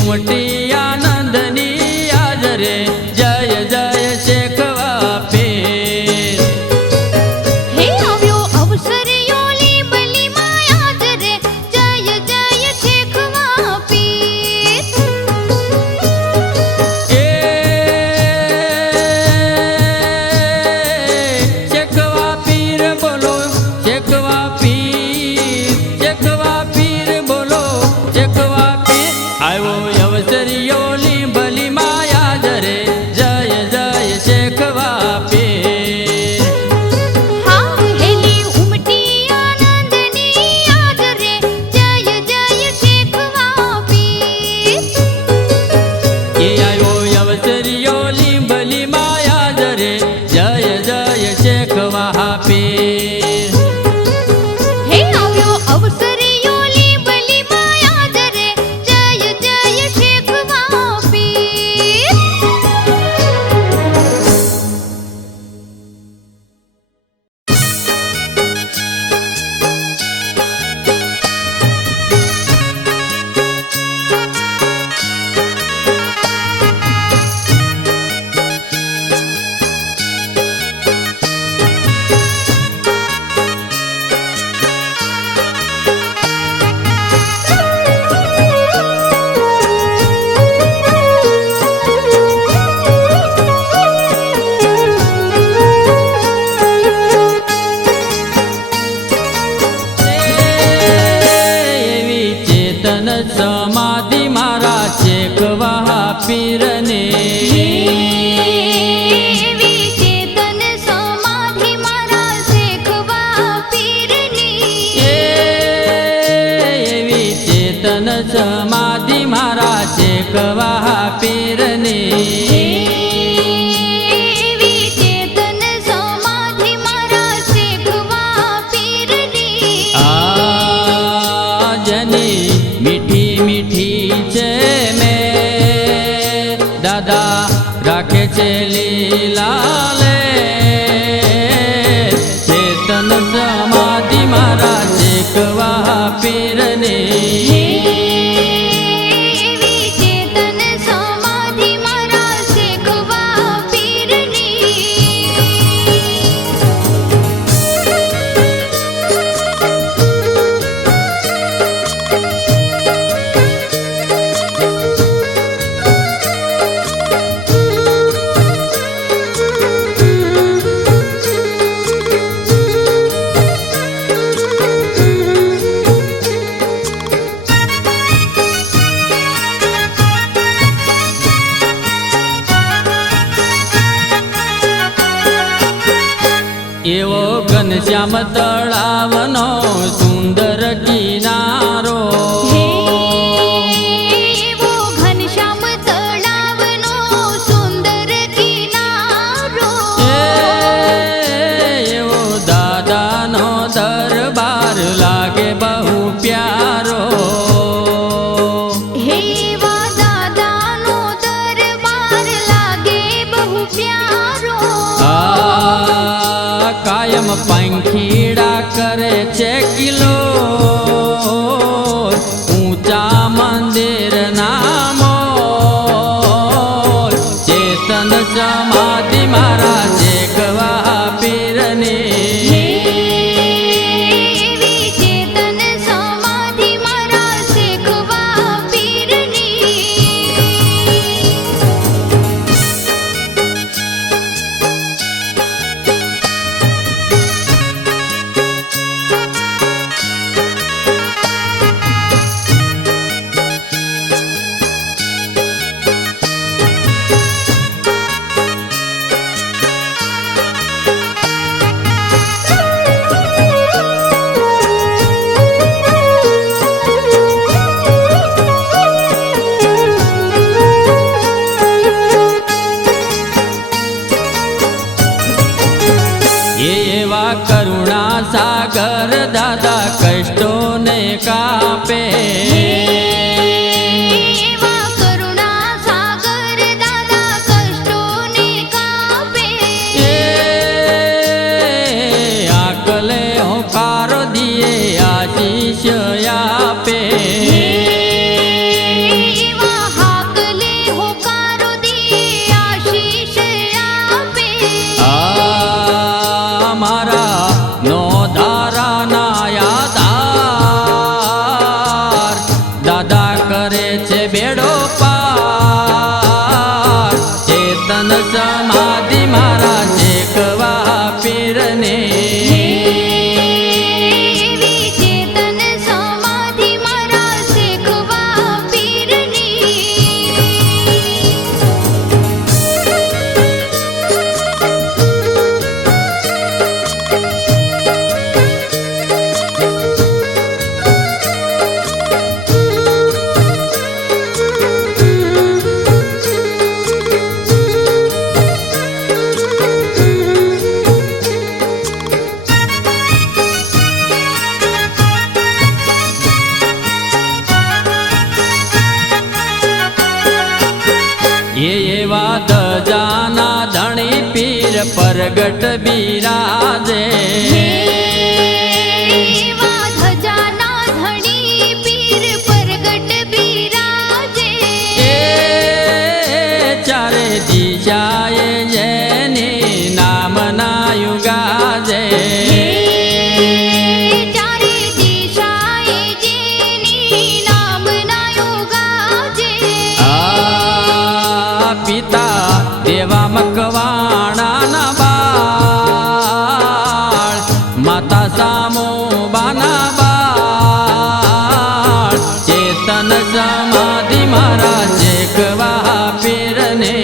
उमटी आनंदनी आज रे जय जय शेखवा पीर। हे આવ્યો અવસર યોલી બલી માયાજ રે જય જય શેખવા પીર। એ शेखवा पीर बोलो शेखवा पीर, शेखवा पीर बोलो शेखवा पीर। आयो अवसर योली बली मायाज रे जय जय शेखवा पीर। હા હેલી ઉમટી આનંદની આજ રે જય જય શેખવા પીર। ये आयो अवसर योली बली मायाज रे जय जय शेखवा पीर। हे આવ્યો અવસર યોલી બલી માયાજ રે જય જય શેખવા પીર। एवी चेतन समाधि मारा शेखवा पीर ने। એવી ચેતન સમાધિ મારા શેખવા પીરની। एवी चेतन समाधि मारा शेखवा पीर ने। એવી ચેતન સમાધિ મારા શેખવા પીરની। जनी मीठी मीठी चे में दादा राखे छे लीला ले। चेतन समाधि मारा शेखवा पीर ने। એવી ચેતન સમાધિ મારા શેખવા પીરની। एवो घनश्याम तळावनो सुंदर किनारो। એવો ઘનશ્યામ તળાવનો સુંદર કિનારો। एवो दादानो दरबार लागे बहु प्यारो। એવા દાદાનો દરબાર લાગે બહુ પ્યારો। कायम पंखीड़ा करे छे किलो ऊंचा मंदिर नामो। चेतन समाधि मारा शेखवा पीर ने। એવી ચેતન સમાધિ મારા શેખવા પીરની। ये एवा करुणा सागर दादा कष्टों ने कापे। એવા કરુણા સાગર દાદા કષ્ટોને કાપે। आकले होकारो दिए आशी પરગટ બિરાજે એવા ધજાના ધણી પીર પરગટ બિરાજે એ ચારે દિશાએ જેની નામના યુગાજે ચારે દિશાએ જેની નામના યુગાજે આ પિતા દેવા મકવાણાના બાળ માતા સામો બાના બાળ ચેતન સમાધિ મારા ચેકવા પીરને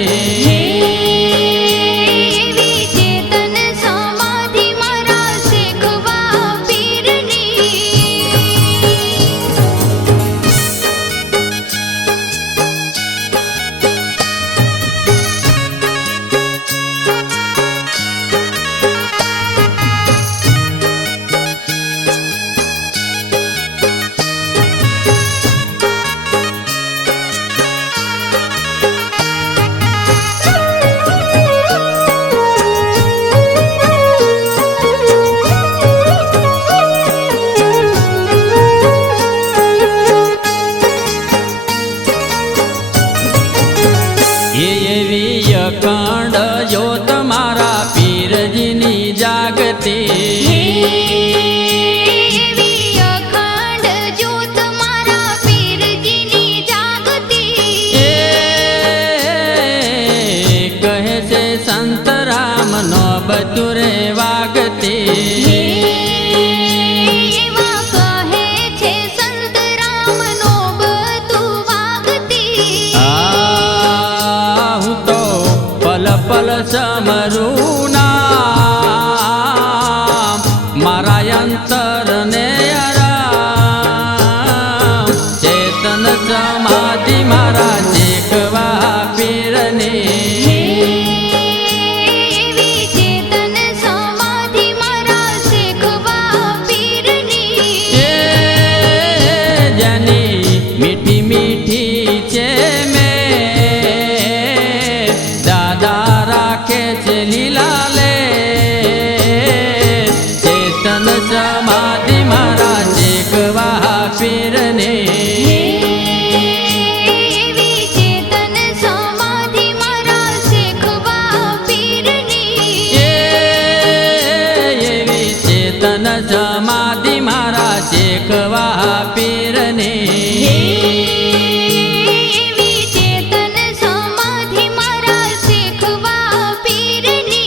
એવી ચેતન સમાધિ મારા શેખવા પીરની એવી અખંડ જ્યોત મારા પીરજીની જાગતી એવી અખંડ જ્યોત મારા પીરજીની જાગતી એ કહે છે સંત રામનો બતુરે વાગતી એવા કહે છે સંત રામનો બધું વાગતી હું તો પલ પલ સમરું નામ મારા અંતરને આરામ ચેતન સમાધિ મારા ચેકવા પીરને એવી ચેતન સમાધિ મારા શેખવા પીરની એ જેની મીઠી મીઠી છે મેં દાદા રાખે છે લીલા લે ચેતન સમાધિ મારા ચેકવા પીરને એવી ચેતન સમાધિ મારા શેખવા પીરની એવી ચેતન સમાધિ મારા ચેકવા પીરને એવી ચેતન સમાધિ મારા શેખવા પીરની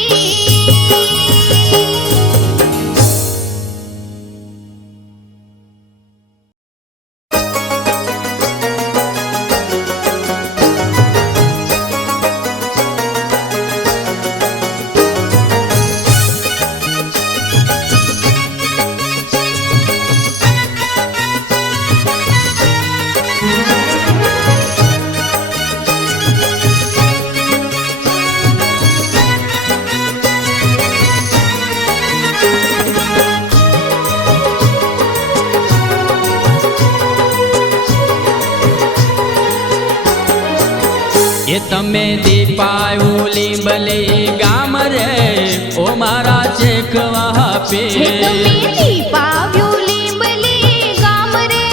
એ તમે દીપાયું લીંબલી ગામ રે ઓ મારા ચેકવા હે પીર તમે દીપાવ્યું લીંબલી ગામ રે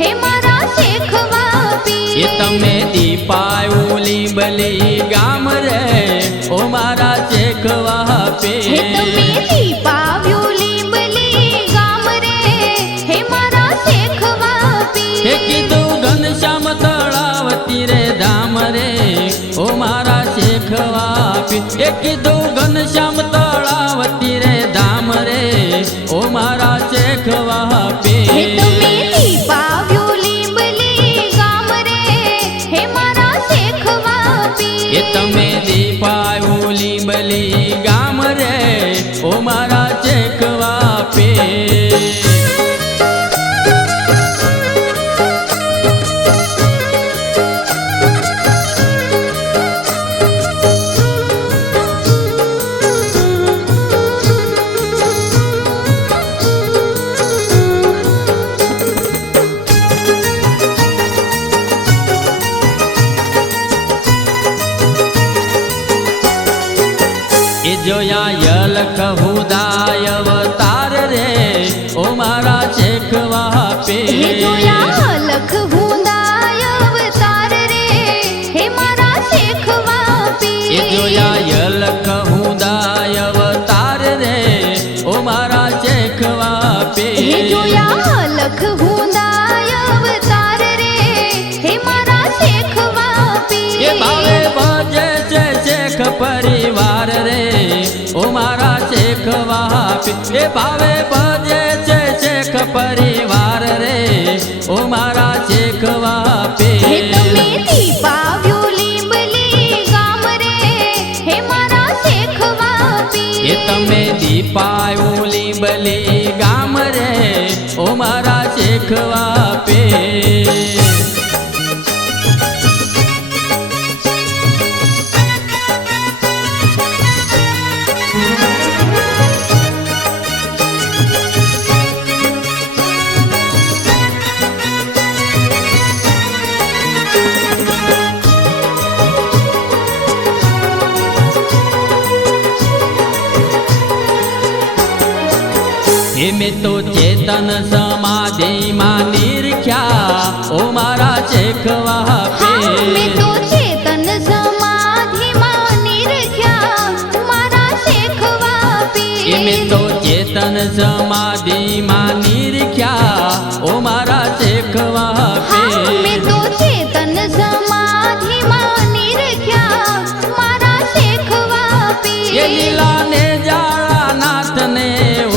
હે મારા શેખવા પીર એ તમે દીપાયું લીંબલી ગામ રે ઓ મારા ચેકવા હે પીર તમે દીપાવ્યું લીંબલી ગામ રે હે મારા શેખવા પીર હે કીધું ઘનશ્યામ તળાવતી રે ધામ રે ઓ મારા શેખવા પીર હે કીધું ઘનશ્યામ તળાવતી રે ધામ રે ઓ મારા શેખવા હે પીર તમે દીપાવ્યું લીંબલી ગામ રે હે મારા શેખવા પીર એ તમે દીપાયું લીંબલી ગામ રે ઓ મારા ચેકવા પીર ભાવે ભજે છે શેખ પરિવાર રે ઓ મારા શેખ વાપે હે તમે દીપાવ્યું લીંબલી ગામ રે હે મારા શેખ વાપી એ તમે દીપાયું લીંબલી ગામ રે ઓ મારા શેખ વાપે મેં તો ચેતન સમાધિમાં નિરખ્યા ઓ મારા શેખ વાપે મેં તો ચેતન સમાધિમાં નિરખ્યા મારા શેખ વાપી મેં તો ચેતન સમાધિમાં નિરખ્યા ઓ મારા શેખ વાપે મેં તો ચેતન સમાધિમાં નિરખ્યા મારા શેખ વાપી એ લીલા ને જાળા નાથને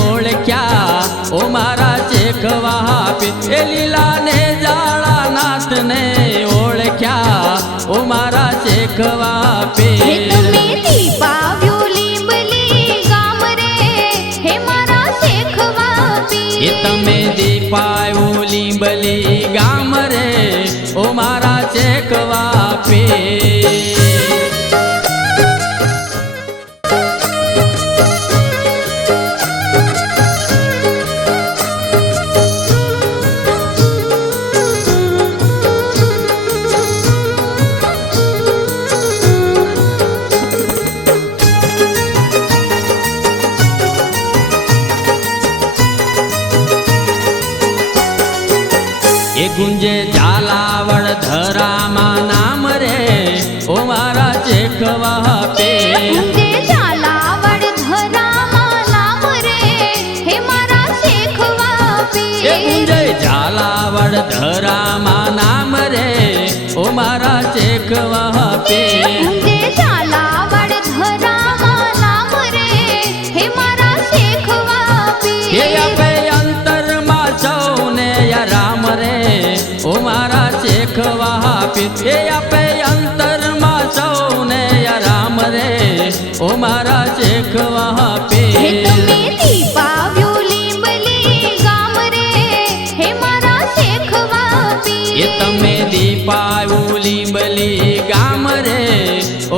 ઓળખ્યા ઓ મારા શેખ વાપે એ લીલા ને જાળા નાથને ઓળખ્યા ઓ મારા શેખ વાપે હે તમે દીપાવ્યું લીંબલી ગામ રે હે મારા શેખ વાપી એ તમે દીપાયું લીંબલી ગામ રે ઓ મારા શેખ વાપે એ ગુંજે ઝાલાવડ ધરામાં નામ રે ઓ મારા શેખ વાપે ગુંજે ઝાલાવડ ધરામાં નામ રે હે મારા શેખ વાપી એ ગુંજે ઝાલાવડ ધરામાં નામ રે ઓ મારા શેખ વાપે ગુંજે ઝાલાવડ ધરામાં નામ રે હે મારા શેખ વાપી એ આપે અંતરમાં સૌને રામ રે ઓ મારા શેખ વાપે એ આપે અંતરમાં સૌને રામ રે ઓ મારા શેખ વાપે હે તમે દીપાવ્યું લીંબલી ગામ રે હે મારા શેખ વાપી એ તમે દીપાયું લીંબલી ગામ રે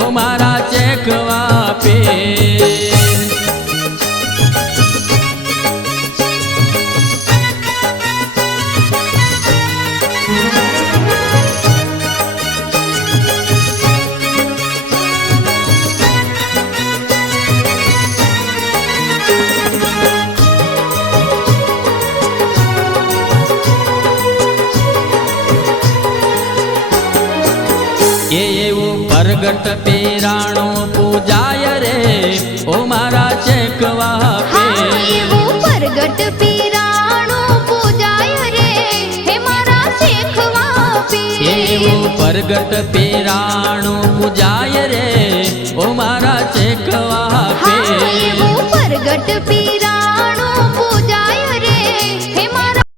ઓ મારા શેખ વાપે એ એવું પ્રગટ પીરાણું પૂજાય રે ઓ મારા શેખ વાપે એવું પ્રગટ પીરાણું પૂજાય રે હે મારા શેખ વાપી એવું પ્રગટ પીરાણું પૂજાય રે ઓ મારા શેખ વાપે એવું પ્રગટ પીરા